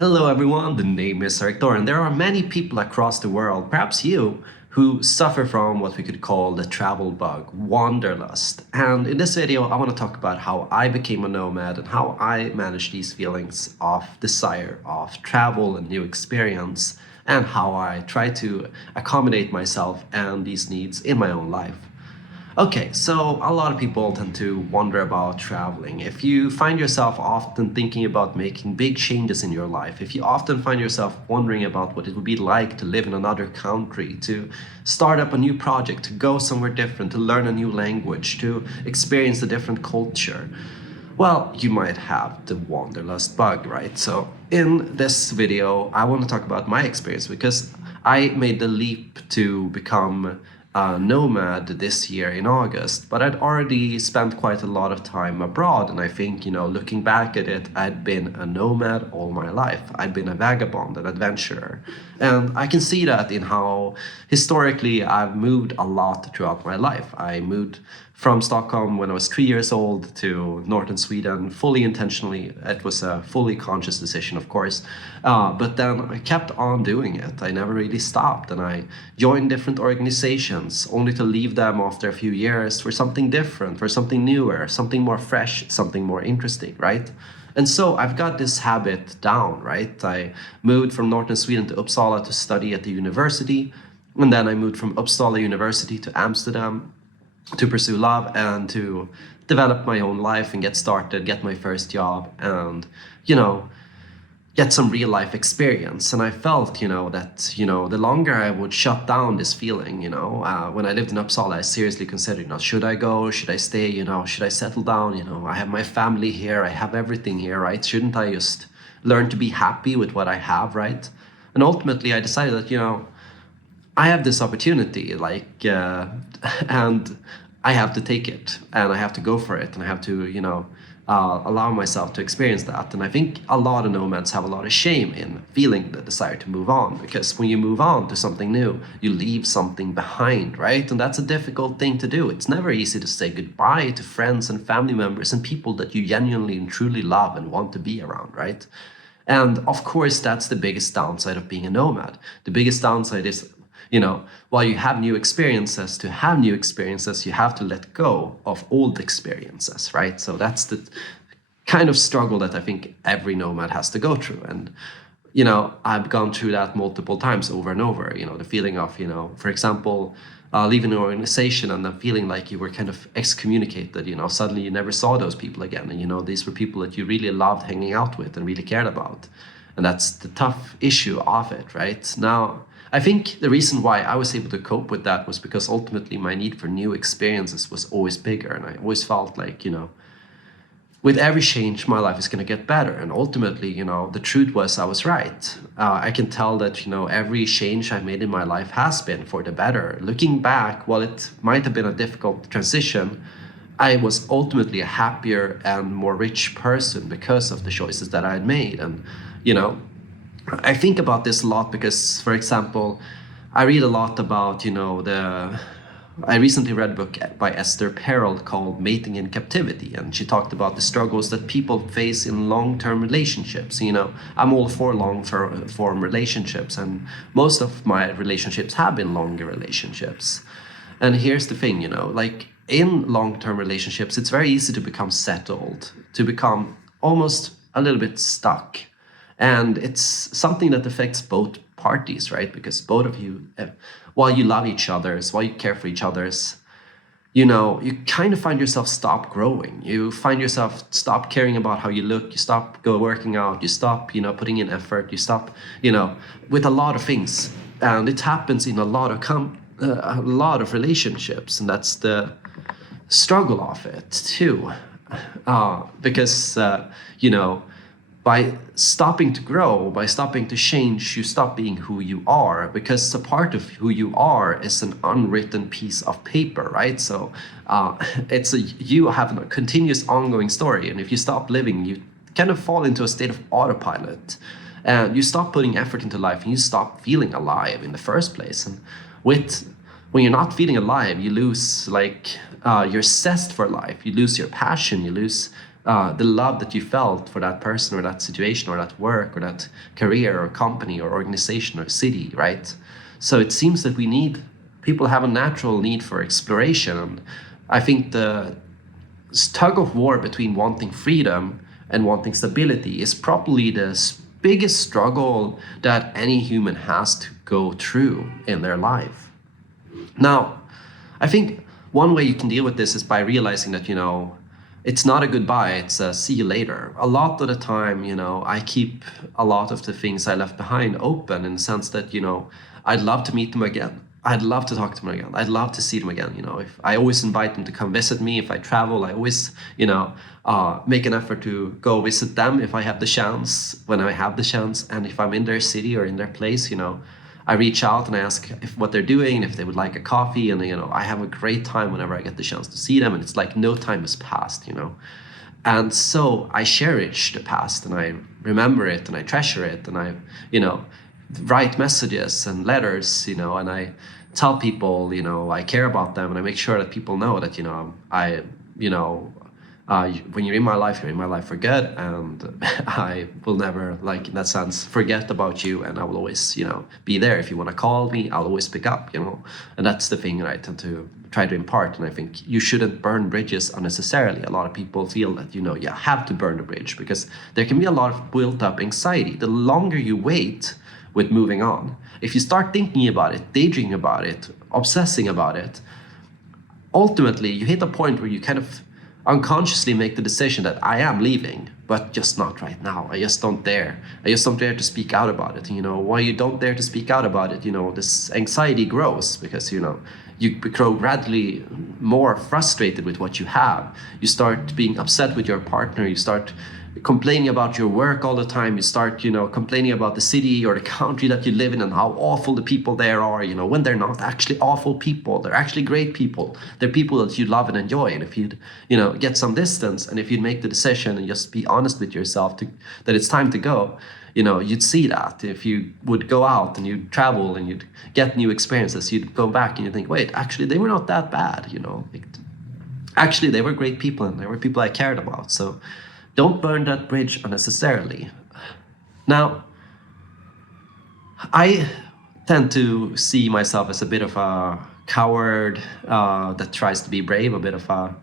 Hello everyone, the name is Hector, and there are many people across the world, perhaps you, who suffer from what we could call the travel bug, wanderlust. And in this video, I want to talk about how I became a nomad and how I manage these feelings of desire of travel and new experience, and how I try to accommodate myself and these needs in my own life. Okay, so a lot of people tend to wonder about traveling. If you find yourself often thinking about making big changes in your life, if you often find yourself wondering about what it would be like to live in another country, to start up a new project, to go somewhere different, to learn a new language, to experience a different culture, well, you might have the wanderlust bug, right? So in this video, I want to talk about my experience because I made the leap to become a nomad this year in August, but I'd already spent quite a lot of time abroad. And I think, looking back at it, I'd been a nomad all my life. I'd been a vagabond, an adventurer. And I can see that in how historically I've moved a lot throughout my life. I moved from Stockholm when I was 3 years old to northern Sweden, fully intentionally. It was a fully conscious decision, of course. But then I kept on doing it. I never really stopped. And I joined different organizations only to leave them after a few years for something different, for something newer, something more fresh, something more interesting, right? And so I've got this habit down, right? I moved from northern Sweden to Uppsala to study at the university. And then I moved from Uppsala University to Amsterdam to pursue love and to develop my own life and get started, get my first job, and, get some real life experience. And I felt, that, the longer I would shut down this feeling, when I lived in Uppsala, I seriously considered, should I go? Should I stay? Should I settle down? I have my family here. I have everything here, right? Shouldn't I just learn to be happy with what I have, right? And ultimately, I decided that, I have this opportunity, and I have to take it, and I have to go for it, and I have to, allow myself to experience that. And I think a lot of nomads have a lot of shame in feeling the desire to move on, because when you move on to something new, you leave something behind, right? And that's a difficult thing to do. It's never easy to say goodbye to friends and family members and people that you genuinely and truly love and want to be around, right? And of course, that's the biggest downside of being a nomad. The biggest downside is, while you have new experiences, to have new experiences, you have to let go of old experiences, right? So that's the kind of struggle that I think every nomad has to go through. And, I've gone through that multiple times over and over, the feeling of, for example, leaving an organization and then feeling like you were kind of excommunicated, suddenly you never saw those people again. And, these were people that you really loved hanging out with and really cared about. And that's the tough issue of it, right? Now, I think the reason why I was able to cope with that was because ultimately my need for new experiences was always bigger. And I always felt like, with every change, my life is going to get better. And ultimately, the truth was I was right. I can tell that, every change I made in my life has been for the better. Looking back, while it might have been a difficult transition, I was ultimately a happier and more rich person because of the choices that I had made. And, I think about this a lot because, for example, I read a lot about, I recently read a book by Esther Perel called Mating in Captivity, and she talked about the struggles that people face in long-term relationships. I'm all for long-form relationships, and most of my relationships have been longer relationships. And here's the thing, in long-term relationships, it's very easy to become settled, to become almost a little bit stuck. And it's something that affects both parties, right? Because both of you, while you love each other's, while you care for each other's, you kind of find yourself stop growing. You find yourself stop caring about how you look. You stop working out. You stop, putting in effort. You stop, with a lot of things. And it happens in a lot of relationships. And that's the struggle of it too. Because, by stopping to grow, by stopping to change, you stop being who you are, because a part of who you are is an unwritten piece of paper, right? So you have a continuous ongoing story, and if you stop living, you kind of fall into a state of autopilot, and you stop putting effort into life, and you stop feeling alive in the first place. And when you're not feeling alive, you lose your zest for life, you lose your passion, you lose the love that you felt for that person or that situation or that work or that career or company or organization or city, right? So it seems that people have a natural need for exploration. And I think the tug of war between wanting freedom and wanting stability is probably the biggest struggle that any human has to go through in their life. Now, I think one way you can deal with this is by realizing that, it's not a goodbye, it's a see you later. A lot of the time, I keep a lot of the things I left behind open in the sense that, I'd love to meet them again. I'd love to talk to them again. I'd love to see them again. If I always invite them to come visit me, if I travel, I always, make an effort to go visit them if I have the chance, when I have the chance. And if I'm in their city or in their place, I reach out and I ask what they're doing, if they would like a coffee. And, I have a great time whenever I get the chance to see them. And it's like no time has passed, And so I cherish the past and I remember it and I treasure it. And I, write messages and letters, and I tell people, I care about them, and I make sure that people know that, when you're in my life, you're in my life for good, and I will never, in that sense, forget about you, and I will always, be there. If you want to call me, I'll always pick up, and that's the thing that I tend to try to impart. And I think you shouldn't burn bridges unnecessarily. A lot of people feel that, you have to burn the bridge because there can be a lot of built up anxiety. The longer you wait with moving on, if you start thinking about it, daydreaming about it, obsessing about it, ultimately you hit a point where you kind of unconsciously make the decision that I am leaving, but just not right now. I just don't dare. I just don't dare to speak out about it. Why you don't dare to speak out about it, this anxiety grows because, you grow gradually more frustrated with what you have. You start being upset with your partner. You start complaining about your work all the time. You start, complaining about the city or the country that you live in and how awful the people there are, when they're not actually awful people. They're actually great people. They're people that you love and enjoy. And if you'd, get some distance and if you'd make the decision and just be honest with yourself that it's time to go, you'd see that. If you would go out and you'd travel and you'd get new experiences, you'd go back and you'd think, wait, actually, they were not that bad, Actually, they were great people and they were people I cared about. So don't burn that bridge unnecessarily. Now, I tend to see myself as a bit of a coward that tries to be brave, a bit of a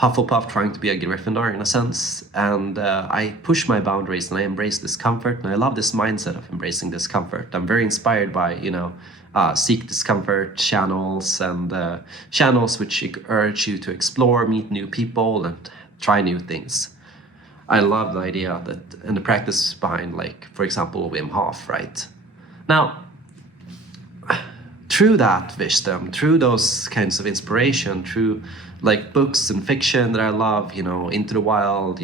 Hufflepuff trying to be a Gryffindor in a sense. And I push my boundaries and I embrace discomfort. And I love this mindset of embracing discomfort. I'm very inspired by, seek discomfort channels and channels which urge you to explore, meet new people and try new things. I love the idea that and the practice behind, for example, Wim Hof, right? Now, through that wisdom, through those kinds of inspiration, through books and fiction that I love, Into the Wild,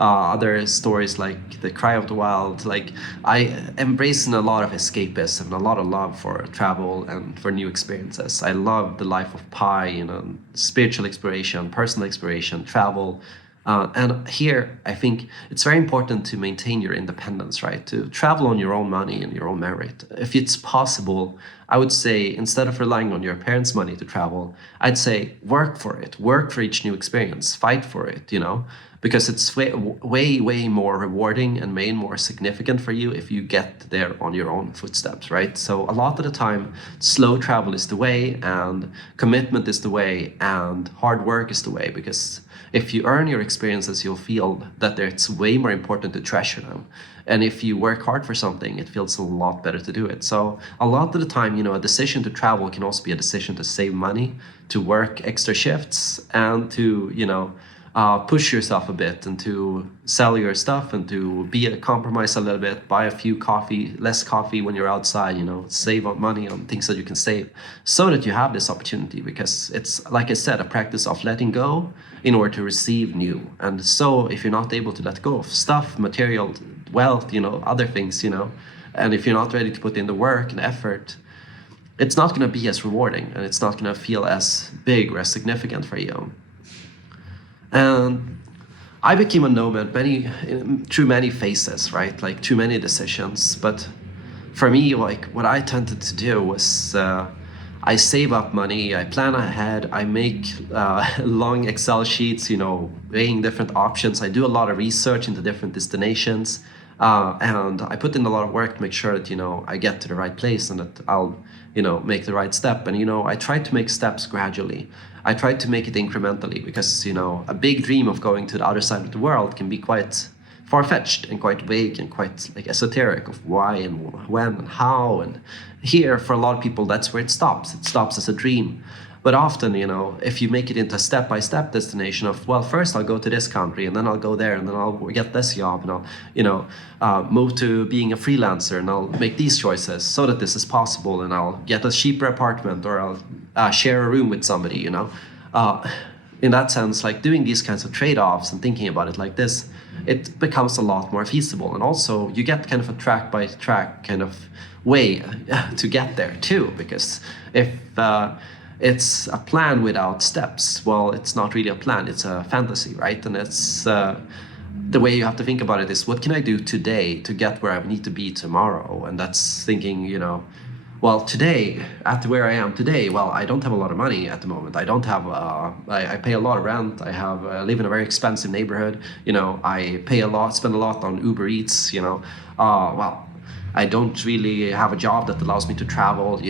other stories like The Cry of the Wild, I embrace a lot of escapism and a lot of love for travel and for new experiences. I love the life of Pi, spiritual exploration, personal exploration, travel. And here, I think it's very important to maintain your independence, right? To travel on your own money and your own merit. If it's possible, I would say, instead of relying on your parents' money to travel, I'd say work for it. Work for each new experience. Fight for it, because it's way more rewarding and way more significant for you if you get there on your own footsteps, right? So a lot of the time, slow travel is the way, and commitment is the way, and hard work is the way, because if you earn your experiences, you'll feel that it's way more important to treasure them. And if you work hard for something, it feels a lot better to do it. So a lot of the time, a decision to travel can also be a decision to save money, to work extra shifts, and to, push yourself a bit and to sell your stuff and to be a compromise a little bit, buy a few less coffee when you're outside, save on money on things that you can save so that you have this opportunity, because it's, like I said, a practice of letting go in order to receive new. And so if you're not able to let go of stuff, material, wealth, other things, and if you're not ready to put in the work and effort, it's not going to be as rewarding and it's not going to feel as big or as significant for you. And I became a nomad through many phases, right? Through many decisions. But for me, what I tended to do was I save up money, I plan ahead, I make long Excel sheets, weighing different options. I do a lot of research into different destinations, and I put in a lot of work to make sure that, I get to the right place and that I'll, make the right step. And, I try to make steps gradually. I try to make it incrementally because, a big dream of going to the other side of the world can be quite far-fetched and quite vague and quite like esoteric of why and when and how. And here, for a lot of people, that's where it stops. It stops as a dream. But often, if you make it into a step-by-step destination of, well, first I'll go to this country and then I'll go there and then I'll get this job and I'll, move to being a freelancer and I'll make these choices so that this is possible and I'll get a cheaper apartment or I'll share a room with somebody, in that sense, like doing these kinds of trade-offs and thinking about it like this, it becomes a lot more feasible. And also you get kind of a track by track kind of way to get there too, because if it's a plan without steps, well, it's not really a plan, it's a fantasy, right? And it's the way you have to think about it is, what can I do today to get where I need to be tomorrow? And that's thinking, well, today, at where I am today, well, I don't have a lot of money at the moment. I don't have, I pay a lot of rent. I live in a very expensive neighborhood. I pay a lot, spend a lot on Uber Eats, well, I don't really have a job that allows me to travel,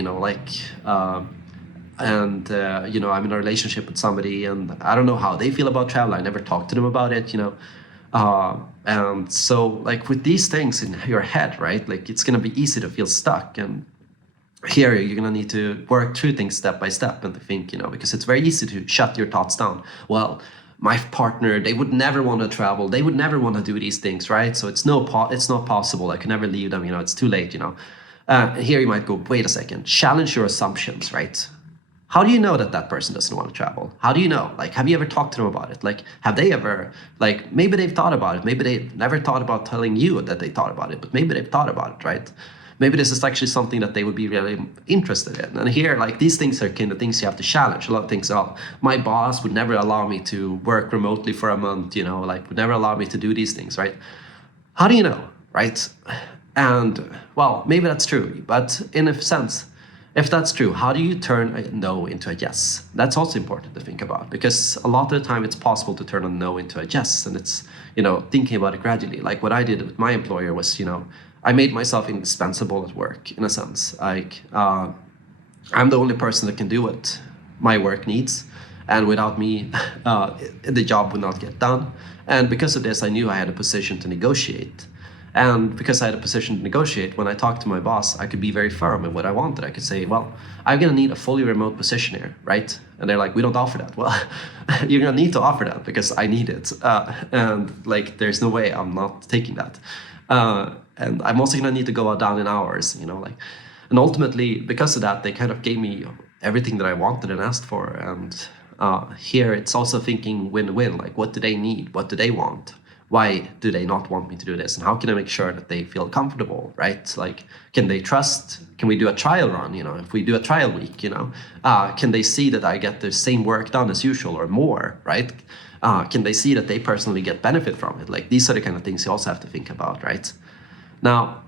and I'm in a relationship with somebody and I don't know how they feel about travel. I never talked to them about it, and so like with these things in your head, right, like it's going to be easy to feel stuck. And here you're going to need to work through things step by step and to think, because it's very easy to shut your thoughts down. Well, my partner, they would never want to travel, they would never want to do these things, right? So it's not possible, I can never leave them, it's too late. Here you might go, wait a second, challenge your assumptions, right? How do you know that person doesn't want to travel? How do you know? Like, have you ever talked to them about it? Like, have they ever, like, maybe they've thought about it. Maybe they've never thought about telling you that they thought about it, but maybe they've thought about it, right? Maybe this is actually something that they would be really interested in. And here, like, these things are kind of things you have to challenge. A lot of things, my boss would never allow me to work remotely for a month, would never allow me to do these things, right? How do you know, right? And, well, maybe that's true, but in a sense, if that's true, how do you turn a no into a yes? That's also important to think about, because a lot of the time it's possible to turn a no into a yes. And it's, thinking about it gradually. Like what I did with my employer was, I made myself indispensable at work, in a sense. Like, I'm the only person that can do what my work needs. And without me, the job would not get done. And because of this, I knew I had a position to negotiate. And because I had a position to negotiate, when I talked to my boss, I could be very firm in what I wanted. I could say, well, I'm going to need a fully remote position here, right? And they're like, we don't offer that. Well, you're going to need to offer that because I need it. And like, there's no way I'm not taking that. And I'm also going to need to go down in hours, and ultimately, because of that, they kind of gave me everything that I wanted and asked for. And here it's also thinking win-win, like what do they need? What do they want? Why do they not want me to do this? And how can I make sure that they feel comfortable, right? Like, can they trust? Can we do a trial run? If we do a trial week, can they see that I get the same work done as usual or more, right? Can they see that they personally get benefit from it? Like, these are the kind of things you also have to think about, right? Now,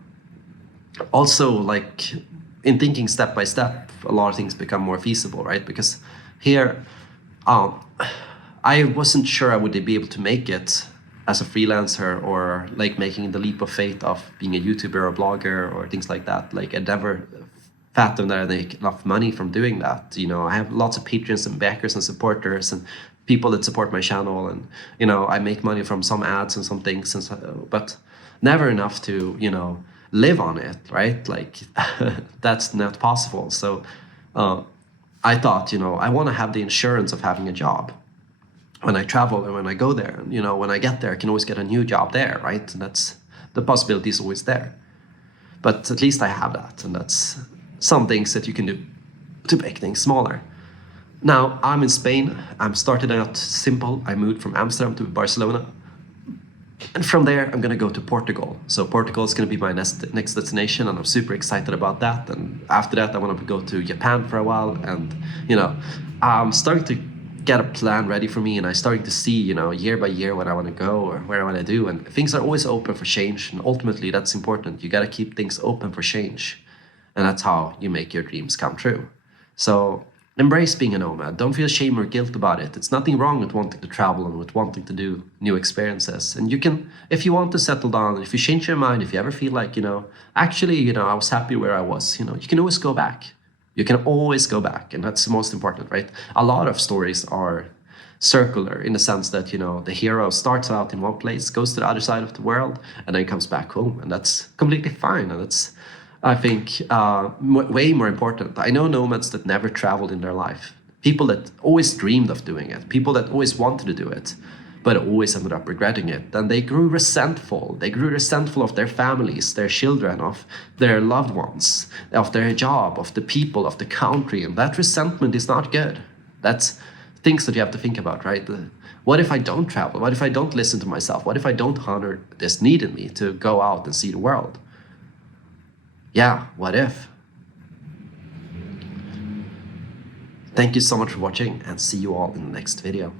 also, like, in thinking step by step, a lot of things become more feasible, right? Because here, I wasn't sure I would be able to make it as a freelancer or like making the leap of faith of being a YouTuber or a blogger or things like that. Like, I never fathomed that I make enough money from doing that. I have lots of patrons and backers and supporters and people that support my channel, and I make money from some ads and some things, and so, but never enough to live on it, right? Like, that's not possible. So I thought, I want to have the insurance of having a job when I travel and when I go there. And when I get there, I can always get a new job there, right? And that's, the possibility is always there. But at least I have that, and that's some things that you can do to make things smaller. Now, I'm in Spain. I'm started out simple. I moved from Amsterdam to Barcelona. And from there, I'm going to go to Portugal. So Portugal is going to be my next destination, and I'm super excited about that. And after that, I want to go to Japan for a while. And, I'm starting to get a plan ready for me, and I'm starting to see, year by year what I want to go or where I want to do. And things are always open for change. And ultimately, that's important. You got to keep things open for change. And that's how you make your dreams come true. So embrace being a nomad. Don't feel shame or guilt about it. It's nothing wrong with wanting to travel and with wanting to do new experiences. And you can, if you want to settle down, if you change your mind, if you ever feel like, actually, I was happy where I was, you can always go back. You can always go back. And that's the most important, right? A lot of stories are circular in the sense that, the hero starts out in one place, goes to the other side of the world, and then comes back home. And that's completely fine. And that's, I think, way more important. I know nomads that never traveled in their life. People that always dreamed of doing it. People that always wanted to do it, but always ended up regretting it. And they grew resentful. They grew resentful of their families, their children, of their loved ones, of their job, of the people, of the country. And that resentment is not good. That's things that you have to think about, right? What if I don't travel? What if I don't listen to myself? What if I don't honor this need in me to go out and see the world? Yeah, what if? Thank you so much for watching, and see you all in the next video.